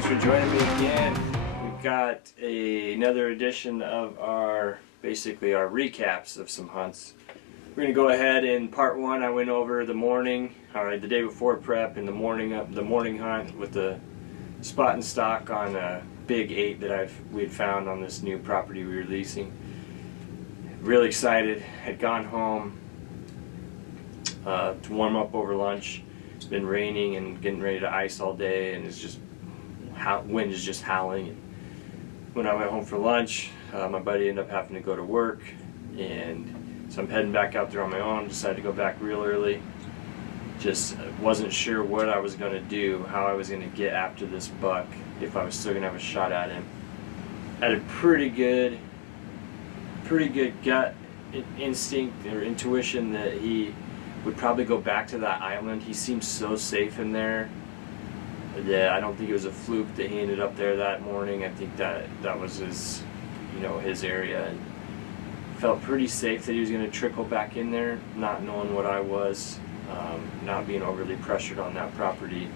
Thanks for joining me again. We've got another edition of basically our recaps of some hunts. We're going to go ahead in part one. I went over the morning, the day before prep, and the morning hunt with the spot and stock on a big 8 that we had found on this new property we were leasing. Really excited. Had gone home to warm up over lunch. It's been raining and getting ready to ice all day, and it's just wind is just howling. And when I went home for lunch, my buddy ended up having to go to work, and so I'm heading back out there on my own. Decided to go back real early. Just wasn't sure what I was going to do, how I was going to get after this buck, if I was still going to have a shot at him. Had a pretty good gut instinct or intuition that he would probably go back to that island. He seemed so safe in there. Yeah, I don't think it was a fluke that he ended up there that morning. I think that was his, his area, and felt pretty safe that he was going to trickle back in there, not knowing what I was, not being overly pressured on that property.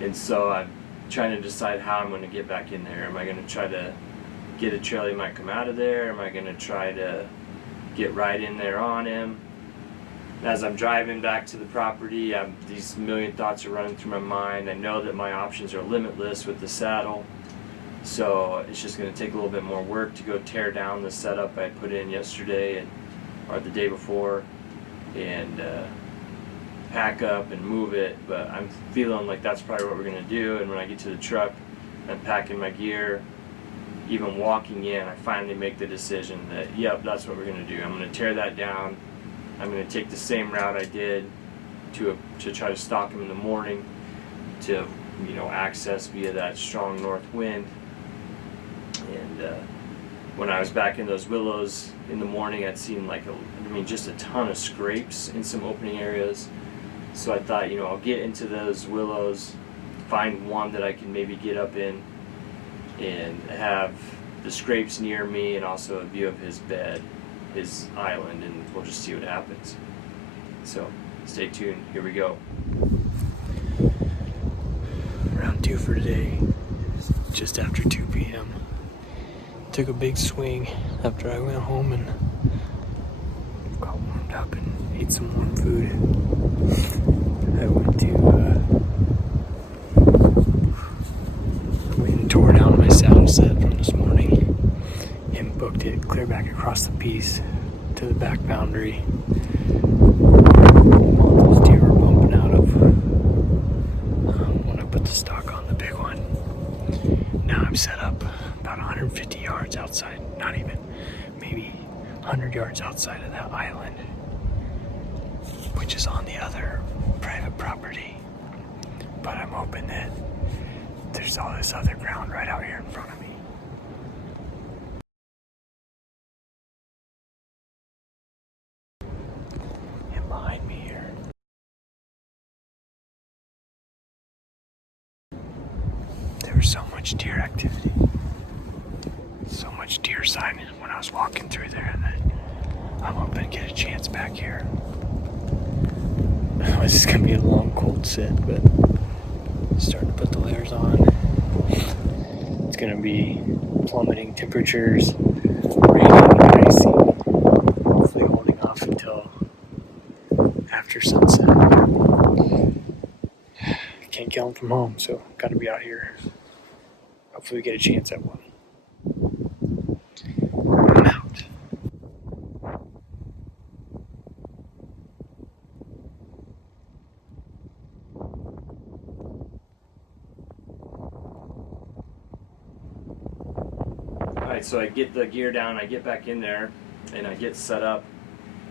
And so I'm trying to decide how I'm going to get back in there. Am I going to try to get a trail he might come out of there? Am I going to try to get right in there on him? As I'm driving back to the property, these million thoughts are running through my mind. I know that my options are limitless with the saddle, so it's just going to take a little bit more work to go tear down the setup I put in yesterday or the day before, and pack up and move it. But I'm feeling like that's probably what we're going to do. And when I get to the truck, I'm packing my gear. Even walking in, I finally make the decision that, yep, that's what we're going to do. I'm going to tear that down. I'm going to take the same route I did to try to stalk him in the morning, to access via that strong north wind. And when I was back in those willows in the morning, I'd seen just a ton of scrapes in some opening areas. So I thought, I'll get into those willows, find one that I can maybe get up in, and have the scrapes near me and also a view of his bed, his island, and we'll just see what happens. So stay tuned. Here we go. Round 2 for today, just after 2 p.m. Took a big swing after I went home and got warmed up and ate some warm food. I went and tore down my saddle set from this morning and booked it clear back across the piece to the back boundary. All those deer were bumping out of when I put the stock on the big one. Now I'm set up about 150 yards outside, not even, maybe 100 yards outside of that island, which is on the other private property. But I'm hoping that there's all this other ground right out here in front of me. And behind me here, there was so much deer activity, so much deer sign when I was walking through there that I'm hoping to get a chance back here. This is going to be a long, cold sit, but starting to put the layers on. It's going to be plummeting temperatures, raining and icy, hopefully holding off until after sunset. Can't kill them from home, so got to be out here. Hopefully we get a chance at one. I'm out. Alright, so I get the gear down, I get back in there, and I get set up.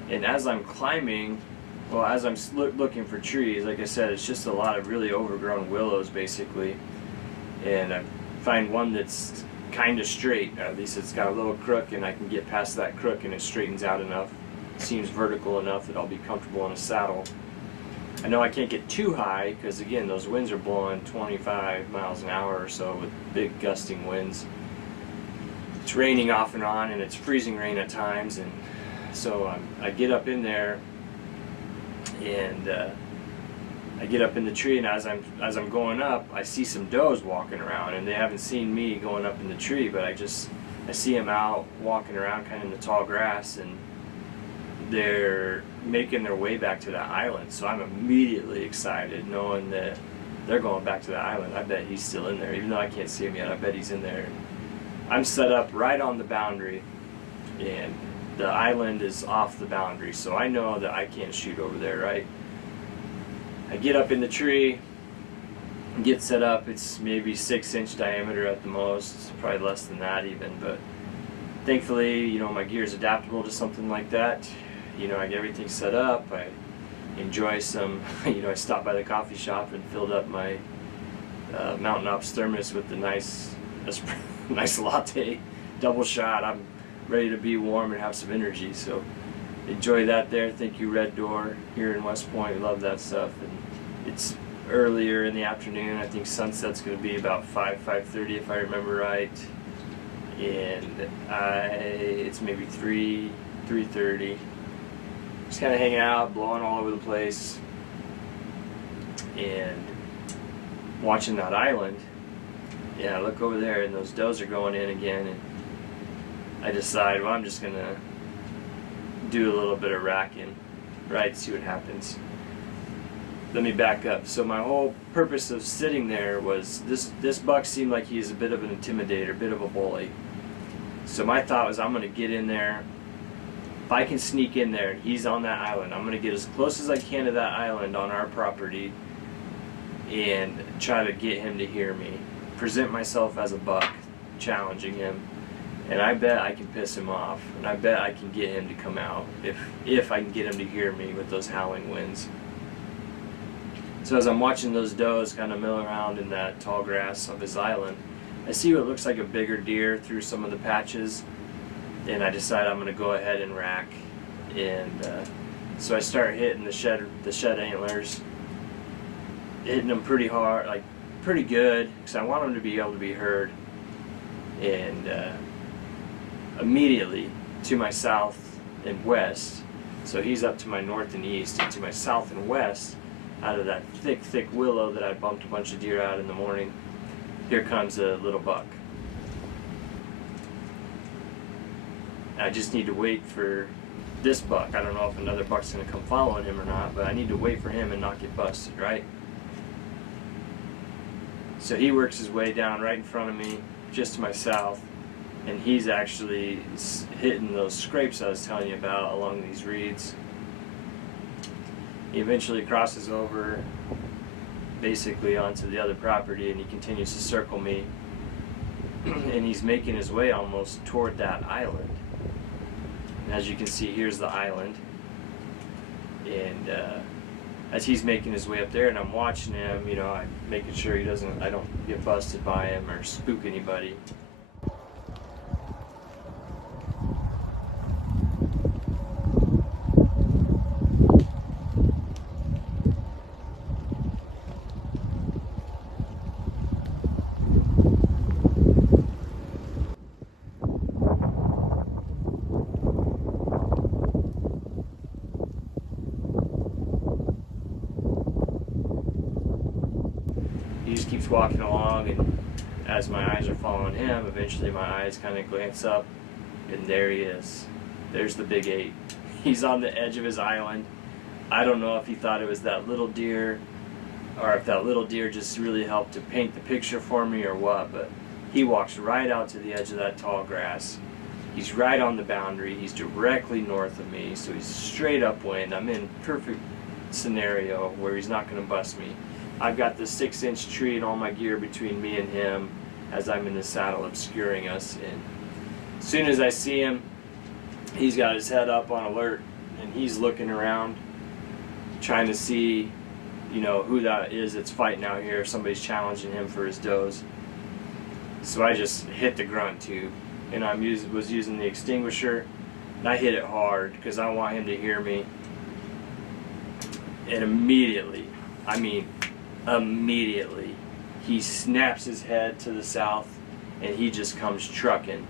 And as I'm climbing, as I'm looking for trees, like I said, it's just a lot of really overgrown willows, basically. And I find one that's kind of straight. At least it's got a little crook, and I can get past that crook, and it straightens out enough. Seems vertical enough that I'll be comfortable in a saddle. I know I can't get too high, because again, those winds are blowing 25 miles an hour or so with big gusting winds. It's raining off and on, and it's freezing rain at times, and so I get up in there, and I get up in the tree, and as I'm going up, I see some does walking around, and they haven't seen me going up in the tree, but I see them out walking around kind of in the tall grass, and they're making their way back to that island. So I'm immediately excited, knowing that they're going back to the island. I bet he's still in there, even though I can't see him yet. I bet he's in there. I'm set up right on the boundary, and the island is off the boundary, so I know that I can't shoot over there, right? I get up in the tree, get set up. It's maybe 6-inch diameter at the most, probably less than that even, but thankfully, you know, my gear is adaptable to something like that. You know, I get everything set up. I enjoy some, you know, I stopped by the coffee shop and filled up my Mountain Ops thermos with the nice latte, double shot. I'm ready to be warm and have some energy, so enjoy that there. Thank you, Red Door, here in West Point. We love that stuff. And it's earlier in the afternoon. I think sunset's going to be about 5:30 if I remember right. And it's maybe 3:30. Just kind of hanging out, blowing all over the place, and watching that island. Yeah, I look over there, and those does are going in again, and I decide, well, I'm just going to do a little bit of racking, right, see what happens. Let me back up. So my whole purpose of sitting there was, this buck seemed like he's a bit of an intimidator, a bit of a bully. So my thought was, I'm going to get in there. If I can sneak in there and he's on that island, I'm going to get as close as I can to that island on our property and try to get him to hear me. Present myself as a buck, challenging him. And I bet I can piss him off, and I bet I can get him to come out if I can get him to hear me with those howling winds. So as I'm watching those does kind of mill around in that tall grass of his island, I see what looks like a bigger deer through some of the patches, and I decide I'm going to go ahead and rack. And so I start hitting the shed antlers, hitting them pretty hard, like pretty good, because I want them to be able to be heard. And immediately to my south and west, so he's up to my north and east, and to my south and west, out of that thick willow that I bumped a bunch of deer out in the morning, here comes a little buck. I just need to wait for this buck. I don't know if another buck's going to come following him or not, but I need to wait for him and not get busted, right? So he works his way down right in front of me, just to my south, and he's actually hitting those scrapes I was telling you about along these reeds. He eventually crosses over basically onto the other property, and he continues to circle me, and he's making his way almost toward that island. And as you can see, here's the island, and as he's making his way up there, and I'm watching him, you know, I'm making sure I don't get busted by him or spook anybody. He just keeps walking along, and as my eyes are following him, eventually my eyes kind of glance up, and there he is. There's the big 8. He's on the edge of his island. I don't know if he thought it was that little deer, or if that little deer just really helped to paint the picture for me or what, but he walks right out to the edge of that tall grass. He's right on the boundary. He's directly north of me, so he's straight upwind. I'm in perfect scenario where he's not going to bust me. I've got the 6-inch tree and all my gear between me and him as I'm in the saddle obscuring us. And as soon as I see him, he's got his head up on alert, and he's looking around trying to see, you know, who that is that's fighting out here, if somebody's challenging him for his does. So I just hit the grunt tube, and I was using the extinguisher, and I hit it hard because I want him to hear me. And immediately, I mean immediately, he snaps his head to the south, and he just comes trucking.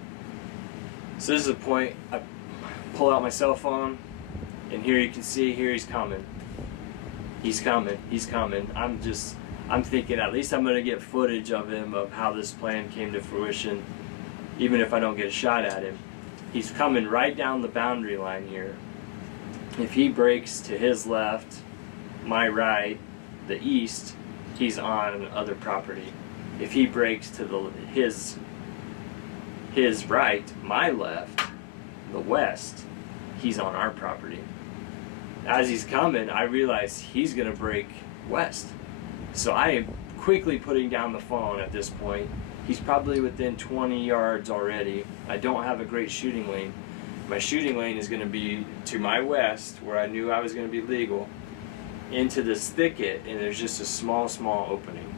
So this is the point. I pull out my cell phone, and here you can see, here he's coming. He's coming. He's coming. I'm thinking at least I'm going to get footage of him, of how this plan came to fruition, even if I don't get a shot at him. He's coming right down the boundary line here. If he breaks to his left, my right, the east, he's on other property. If he breaks to his right, my left, the west, he's on our property. As he's coming, I realize he's going to break west. So I am quickly putting down the phone at this point. He's probably within 20 yards already. I don't have a great shooting lane. My shooting lane is going to be to my west, where I knew I was going to be legal, into this thicket, and there's just a small opening.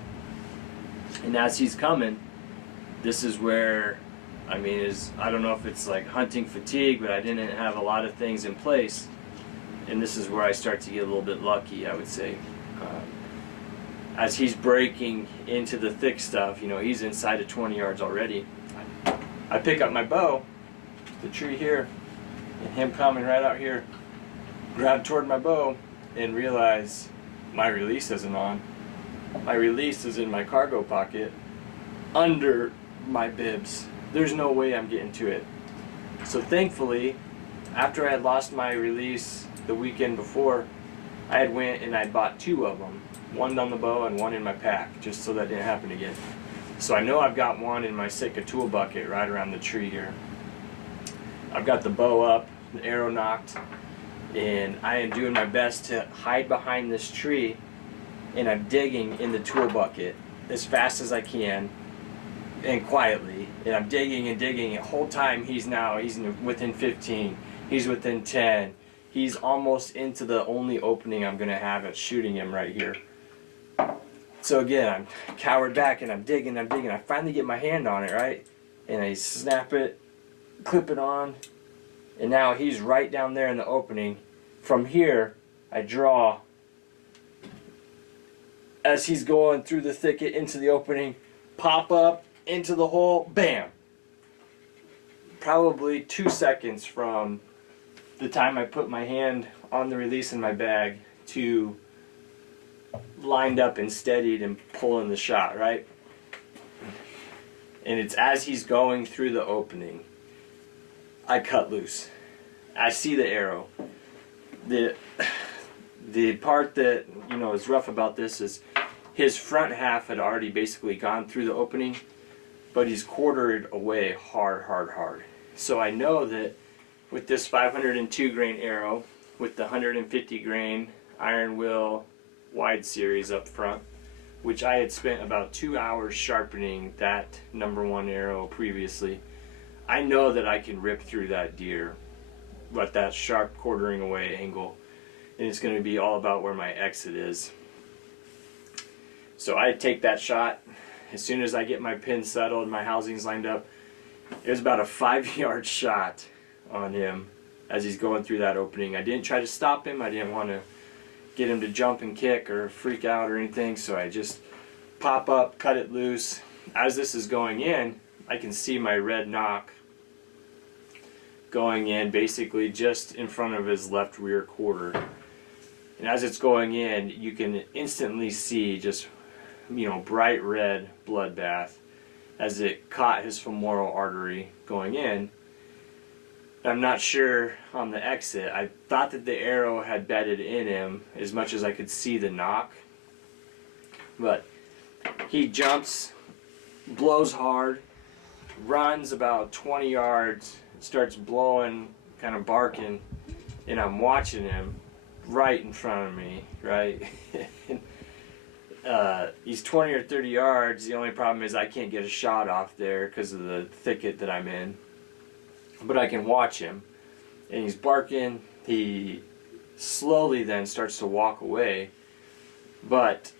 And as he's coming, this is where, I mean, I don't know if it's like hunting fatigue, but I didn't have a lot of things in place. And this is where I start to get a little bit lucky, I would say. As he's breaking into the thick stuff, you know, he's inside of 20 yards already. I pick up my bow, the tree here, and him coming right out here, grab toward my bow, and realize my release isn't on. My release is in my cargo pocket, under my bibs. There's no way I'm getting to it. So thankfully, after I had lost my release the weekend before, I had went and I bought 2 of them. One on the bow and one in my pack, just so that didn't happen again. So I know I've got one in my Sitka tool bucket right around the tree here. I've got the bow up, the arrow knocked, and I am doing my best to hide behind this tree, and I'm digging in the tool bucket as fast as I can and quietly, and I'm digging and digging. The whole time he's within 15, he's within 10, he's almost into the only opening I'm going to have at shooting him right here. So again, I'm cowered back and I'm digging. I finally get my hand on it, right? And I snap it, clip it on, and now he's right down there in the opening. From here, I draw as he's going through the thicket into the opening, pop up into the hole, bam! Probably 2 seconds from the time I put my hand on the release in my bag to lined up and steadied and pulling the shot, right? And it's as he's going through the opening, I cut loose. I see the arrow. The part that, you know, is rough about this is his front half had already basically gone through the opening, but he's quartered away hard. So I know that with this 502 grain arrow, with the 150 grain iron will wide series up front, which I had spent about 2 hours sharpening that #1 arrow previously, I know that I can rip through that deer at that sharp quartering away angle, and it's going to be all about where my exit is. So I take that shot. As soon as I get my pin settled, my housings lined up, it was about a 5-yard shot on him as he's going through that opening. I didn't try to stop him. I didn't want to get him to jump and kick or freak out or anything, so I just pop up, cut it loose. As this is going in, I can see my red knock going in basically just in front of his left rear quarter. And as it's going in, you can instantly see just, you know, bright red bloodbath as it caught his femoral artery going in. I'm not sure on the exit. I thought that the arrow had bedded in him as much as I could see the knock. But he jumps, blows hard, runs about 20 yards, starts blowing, kind of barking, and I'm watching him right in front of me, right? He's 20 or 30 yards. The only problem is I can't get a shot off there because of the thicket that I'm in. But I can watch him, and he's barking. He slowly then starts to walk away. But,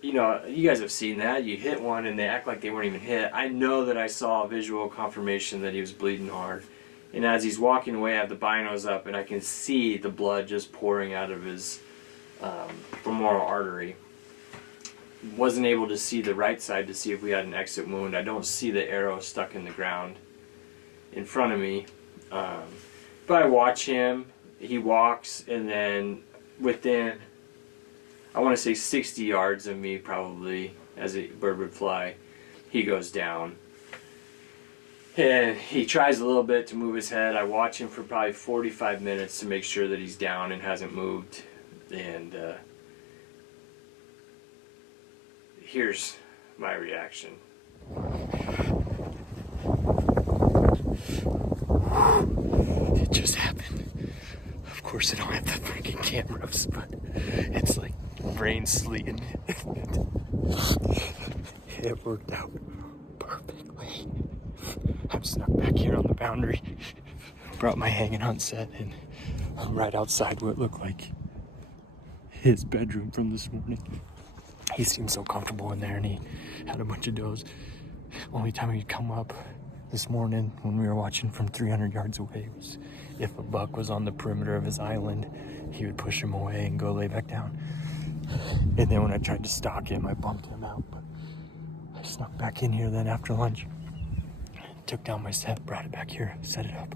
you know, you guys have seen that. You hit one and they act like they weren't even hit. I know that I saw visual confirmation that he was bleeding hard. And as he's walking away, I have the binos up, and I can see the blood just pouring out of his femoral artery. Wasn't able to see the right side to see if we had an exit wound. I don't see the arrow stuck in the ground in front of me, but I watch him. He walks, and then within I want to say 60 yards of me probably, as a bird would fly, he goes down. And he tries a little bit to move his head. I watch him for probably 45 minutes to make sure that he's down and hasn't moved. And here's my reaction. It just happened. Of course I don't have the freaking cameras, but it's like rain, sleet, and it worked out perfectly. I'm snuck back here on the boundary, brought my hanging on set, and I'm right outside what looked like his bedroom from this morning. He seemed so comfortable in there, and he had a bunch of does. Only time he'd come up this morning when we were watching from 300 yards away was if a buck was on the perimeter of his island. He would push him away and go lay back down. And then when I tried to stalk him, I bumped him out. But I snuck back in here then after lunch, took down my set, brought it back here, set it up,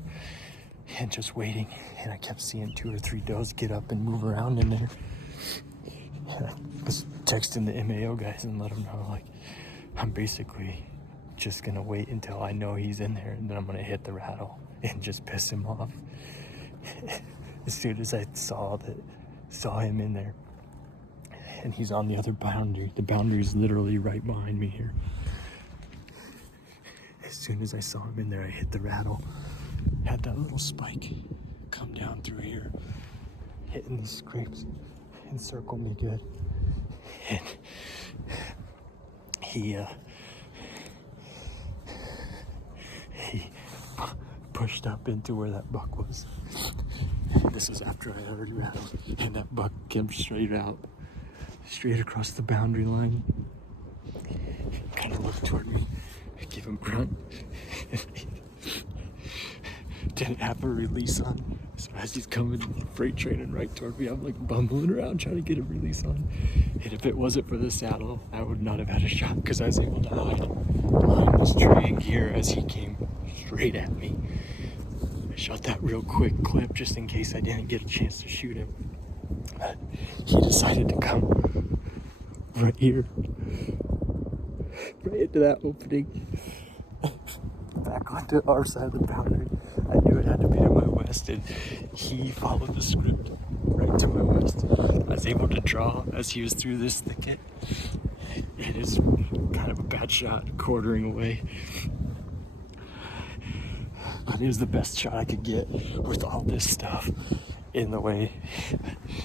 and just waiting. And I kept seeing 2 or 3 does get up and move around in there. And I was texting the MAO guys and let them know, like, I'm basically just gonna wait until I know he's in there, and then I'm gonna hit the rattle and just piss him off. As soon as I saw him in there, and he's on the other boundary. The boundary is literally right behind me here. As soon as I saw him in there, I hit the rattle. Had that little spike come down through here, hitting these scrapes, and circle me good. And he pushed up into where that buck was. This is after I already rattled, and that buck came straight out, straight across the boundary line. Kind of looked toward me, give him grunt. Didn't have a release on, so as he's coming freight training right toward me, I'm like bumbling around trying to get a release on. And if it wasn't for the saddle, I would not have had a shot, because I was able to hide behind this tree and gear as he came straight at me. I shot that real quick clip just in case I didn't get a chance to shoot him. But he decided to come right here, right into that opening, back onto our side of the boundary. I knew it had to be to my west, and he followed the script right to my west. I was able to draw as he was through this thicket. It is kind of a bad shot, quartering away. But it was the best shot I could get with all this stuff in the way.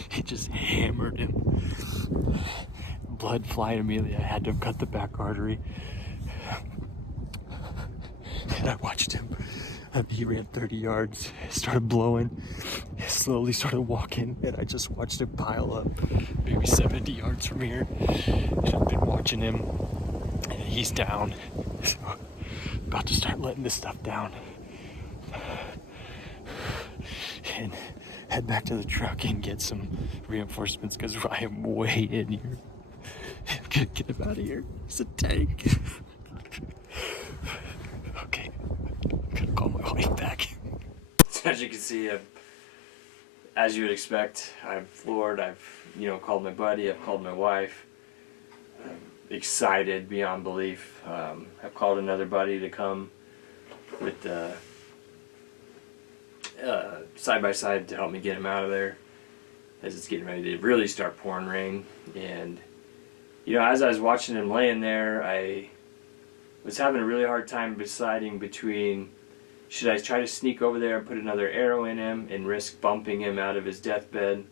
He just hammered him. Blood flying immediately. I had to cut the back artery. And I watched him. He ran 30 yards, started blowing, slowly started walking, and I just watched him pile up maybe 70 yards from here. And I've been watching him, and he's down. So about to start letting this stuff down. And head back to the truck and get some reinforcements, because I am way in here. Get him out of here. He's a tank. Okay, I'm gonna call my wife back. As you can see, as you would expect, I'm floored. I've called my buddy. I've called my wife. I'm excited beyond belief. I've called another buddy to come with side by side to help me get him out of there, as it's getting ready to really start pouring rain. And as I was watching him laying there, I was having a really hard time deciding between, should I try to sneak over there and put another arrow in him and risk bumping him out of his deathbed,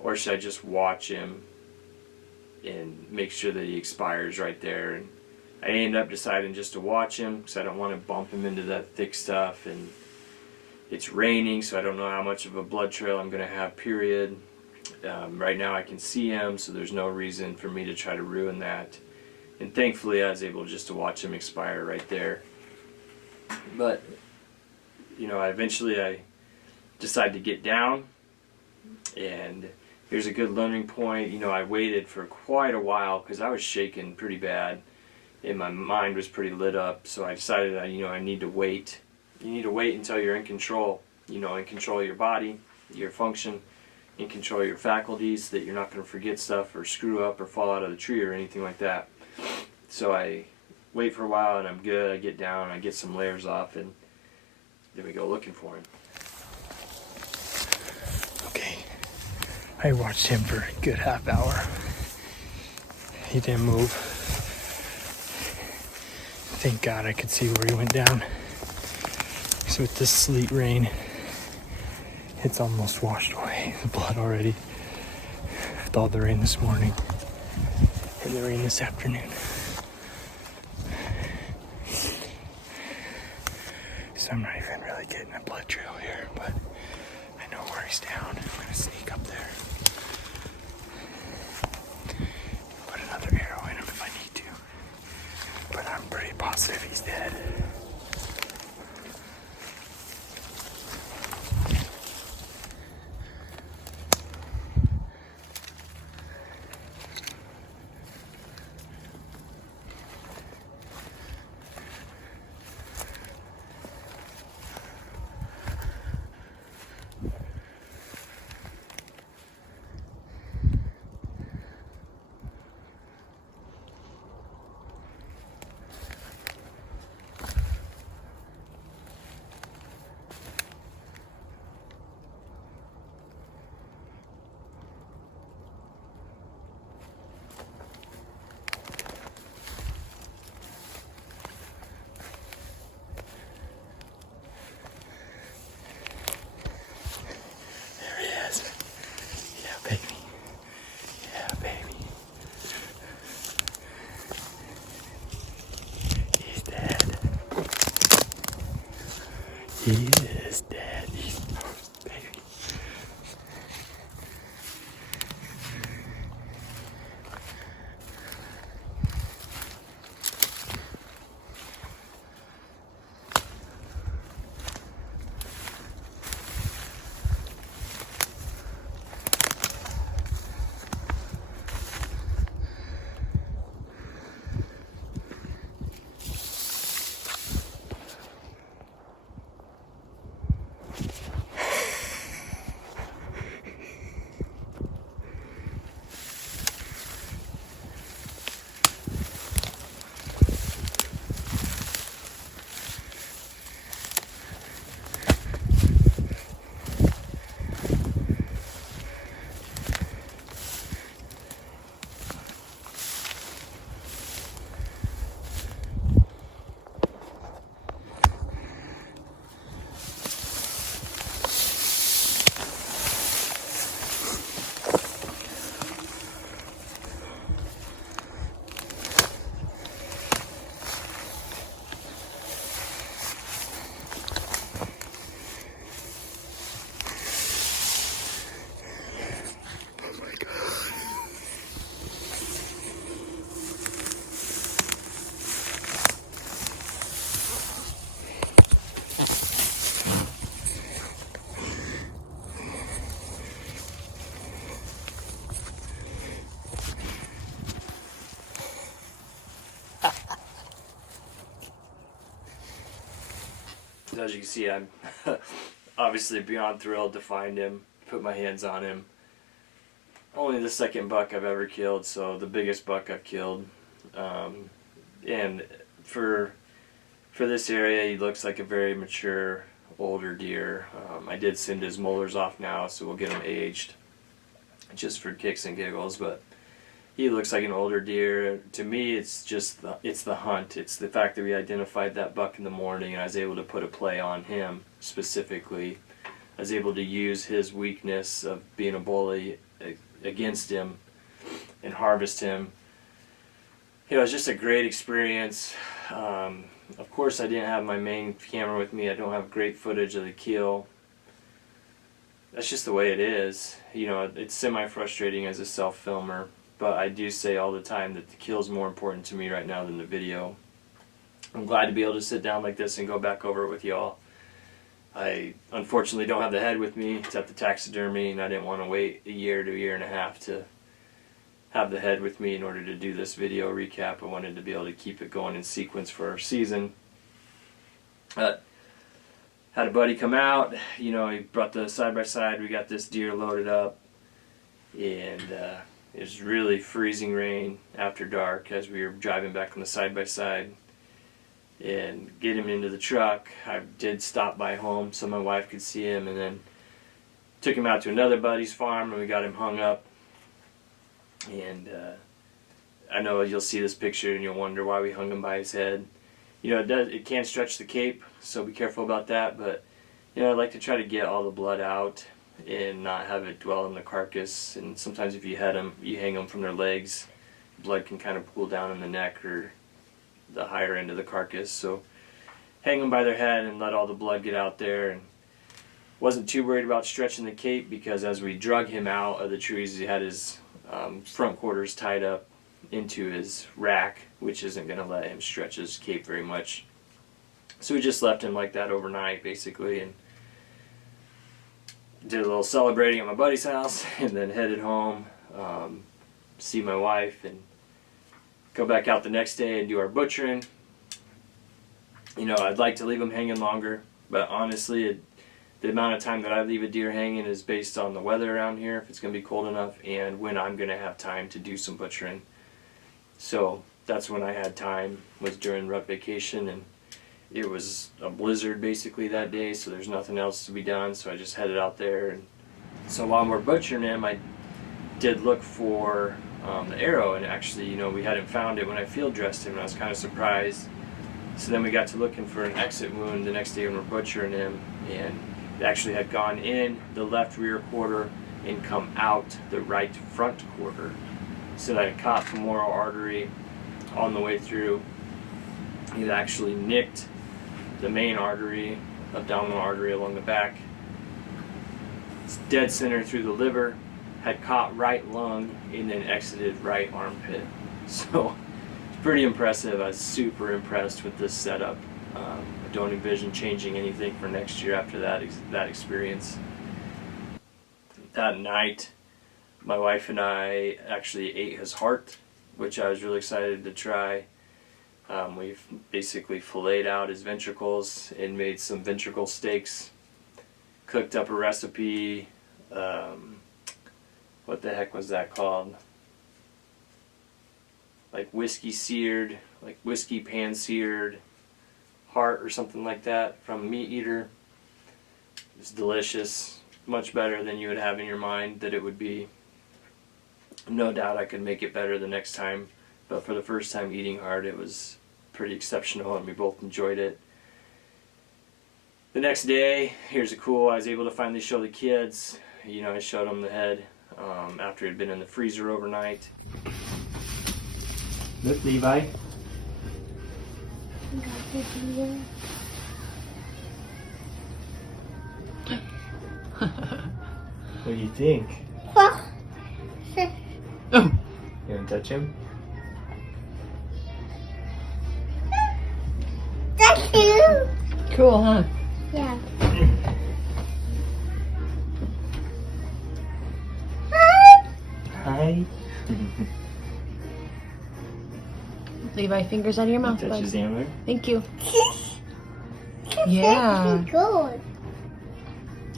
or should I just watch him and make sure that he expires right there. And I ended up deciding just to watch him, because I don't want to bump him into that thick stuff, and it's raining, so I don't know how much of a blood trail I'm going to have, period. Right now I can see him, so there's no reason for me to try to ruin that. And thankfully I was able just to watch him expire right there. But eventually I decided to get down, and here's a good learning point. I waited for quite a while because I was shaking pretty bad and my mind was pretty lit up, so I decided I need to wait. You need to wait until you're in control, in control of your body, your function, in control of your faculties so that you're not going to forget stuff or screw up or fall out of the tree or anything like that. So I wait for a while and I'm good. I get down, I get some layers off, and then we go looking for him. Okay, I watched him for a good half hour. He didn't move. Thank God I could see where he went down. So with this sleet rain, it's almost washed away the blood already. With all the rain this morning and the rain this afternoon. So I'm not even really getting a blood trail here, but I know where he's down. I'm gonna sneak up there. Put another arrow in him if I need to. But I'm pretty positive he's dead. He is dead. He's baby. As you can see, I'm obviously beyond thrilled to find him, put my hands on him. Only the second buck I've ever killed, so the biggest buck I've killed. And for this area, he looks like a very mature, older deer. I did send his molars off now, so we'll get him aged, just for kicks and giggles. But he looks like an older deer. To me, it's just the hunt. It's the fact that we identified that buck in the morning, and I was able to put a play on him specifically. I was able to use his weakness of being a bully against him and harvest him. You know, it was just a great experience. Of course, I didn't have my main camera with me. I don't have great footage of the kill. That's just the way it is. You know, it's semi-frustrating as a self-filmer. But I do say all the time that the kill is more important to me right now than the video. I'm glad to be able to sit down like this and go back over it with y'all. I unfortunately don't have the head with me. It's at the taxidermy, and I didn't want to wait a year to a year and a half to have the head with me in order to do this video recap. I wanted to be able to keep it going in sequence for our season. Had a buddy come out. You know, he brought the side-by-side. We got this deer loaded up. and it was really freezing rain after dark as we were driving back on the side-by-side. And get him into the truck. I did stop by home so my wife could see him, and then took him out to another buddy's farm, and we got him hung up. And I know you'll see this picture and you'll wonder why we hung him by his head. You know, it can stretch the cape, so be careful about that. But you know, I like to try to get all the blood out and not have it dwell in the carcass. And sometimes if you hang them from their legs, blood can kind of pool down in the neck or the higher end of the carcass. So hang them by their head and let all the blood get out there. And wasn't too worried about stretching the cape, because as we drug him out of the trees, he had his front quarters tied up into his rack, which isn't going to let him stretch his cape very much. So we just left him like that overnight, basically, and did a little celebrating at my buddy's house, and then headed home, see my wife, and go back out the next day and do our butchering. You know, I'd like to leave them hanging longer, but honestly, the amount of time that I leave a deer hanging is based on the weather around here, if it's going to be cold enough, and when I'm going to have time to do some butchering. So that's when I had time, was during Rut-Vacation, and it was a blizzard basically that day, so there's nothing else to be done, so I just headed out there. And so while we're butchering him, I did look for the arrow, and actually, you know, we hadn't found it when I field dressed him, and I was kind of surprised. So then we got to looking for an exit wound the next day when we're butchering him, and it actually had gone in the left rear quarter and come out the right front quarter. So that it caught femoral artery on the way through. It actually nicked the main artery, abdominal artery along the back. It's dead center through the liver, had caught right lung, and then exited right armpit. So it's pretty impressive. I was super impressed with this setup. I don't envision changing anything for next year after that experience. That night, my wife and I actually ate his heart, which I was really excited to try. We've basically filleted out his ventricles and made some ventricle steaks. Cooked up a recipe. What the heck was that called? Like whiskey seared, like whiskey pan seared heart or something like that from Meat Eater. It's delicious. Much better than you would have in your mind that it would be. No doubt I could make it better the next time, but for the first time eating heart, it was pretty exceptional, and we both enjoyed it. The next day, here's a cool, I was able to finally show the kids. You know, I showed them the head after it had been in the freezer overnight. Look, Levi. What do you think? Oh. You want to touch him? Thank you. Cool, huh? Yeah. Hi. Levi, fingers out of your mouth, Touch bud. his antler. Thank you. Yeah. Good.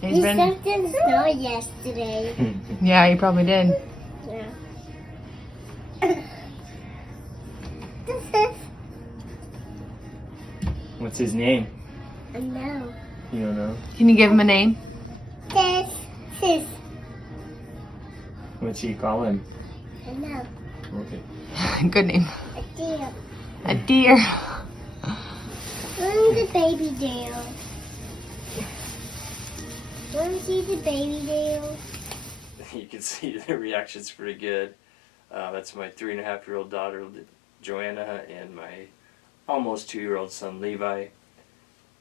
He's You been... stepped in snow yesterday. Yeah, you probably did. Yeah. This is. What's his name? I know. You don't know? Can you give him a name? This is. What's he call him? I know. Okay. Good name. A deer. A deer. Where's the baby deer? Want to see the baby deer? You can see the reaction's pretty good. That's my 3.5-year-old daughter, Joanna, and my almost 2-year-old son, Levi.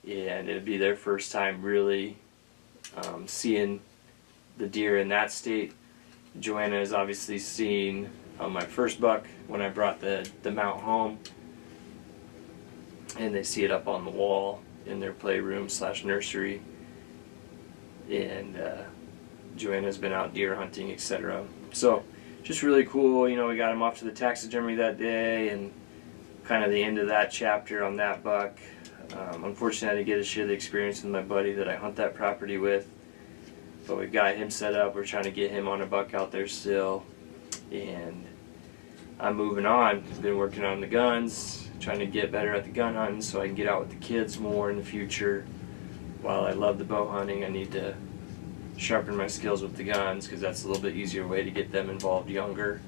And it'd be their first time really seeing the deer in that state. Joanna has obviously seen my first buck when I brought the mount home. And they see it up on the wall in their playroom/nursery. And Joanna's been out deer hunting, etc. So just really cool. You know, we got him off to the taxidermy that day, and kind of the end of that chapter on that buck. Unfortunately, I didn't get to share the experience with my buddy that I hunt that property with. but we've got him set up. We're trying to get him on a buck out there still, and I'm moving on. I've been working on the guns, trying to get better at the gun hunting so I can get out with the kids more in the future. While I love the bow hunting, I need to sharpen my skills with the guns, because that's a little bit easier way to get them involved younger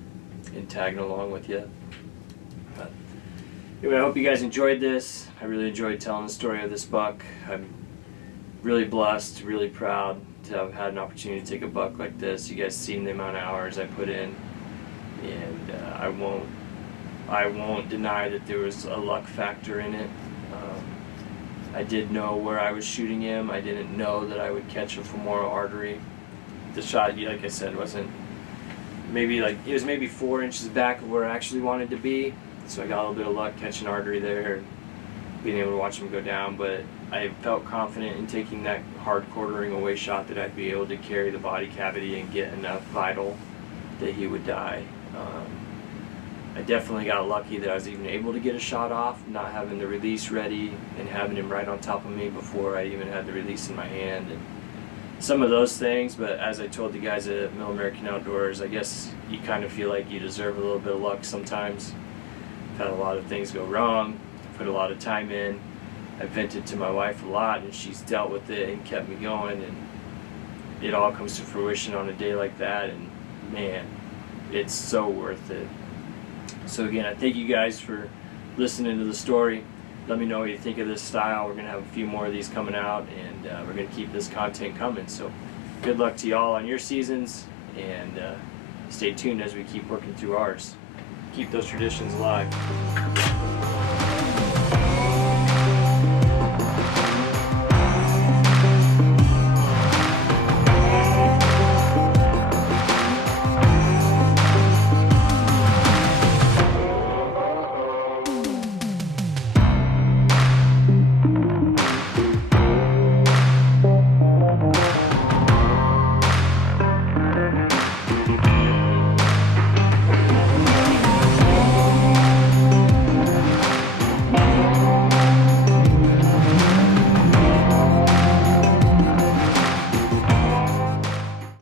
and tagging along with you. But anyway, I hope you guys enjoyed this. I really enjoyed telling the story of this buck. I'm really blessed, really proud to have had an opportunity to take a buck like this. You guys seen the amount of hours I put in, and I won't deny that there was a luck factor in it. I did know where I was shooting him. I didn't know that I would catch a femoral artery. The shot, like I said, wasn't it was maybe 4 inches back of where I actually wanted to be. So I got a little bit of luck catching artery there and being able to watch him go down. But I felt confident in taking that hard quartering away shot that I'd be able to carry the body cavity and get enough vital that he would die. I definitely got lucky that I was even able to get a shot off, not having the release ready and having him right on top of me before I even had the release in my hand, and some of those things. But as I told you guys at Middle American Outdoors, I guess you kind of feel like you deserve a little bit of luck sometimes. I've had a lot of things go wrong, put a lot of time in. I've vented to my wife a lot, and she's dealt with it and kept me going, and it all comes to fruition on a day like that, and man, it's so worth it. So again, I thank you guys for listening to the story. Let me know what you think of this style. We're going to have a few more of these coming out, and we're going to keep this content coming. So good luck to y'all on your seasons, and stay tuned as we keep working through ours. Keep those traditions alive.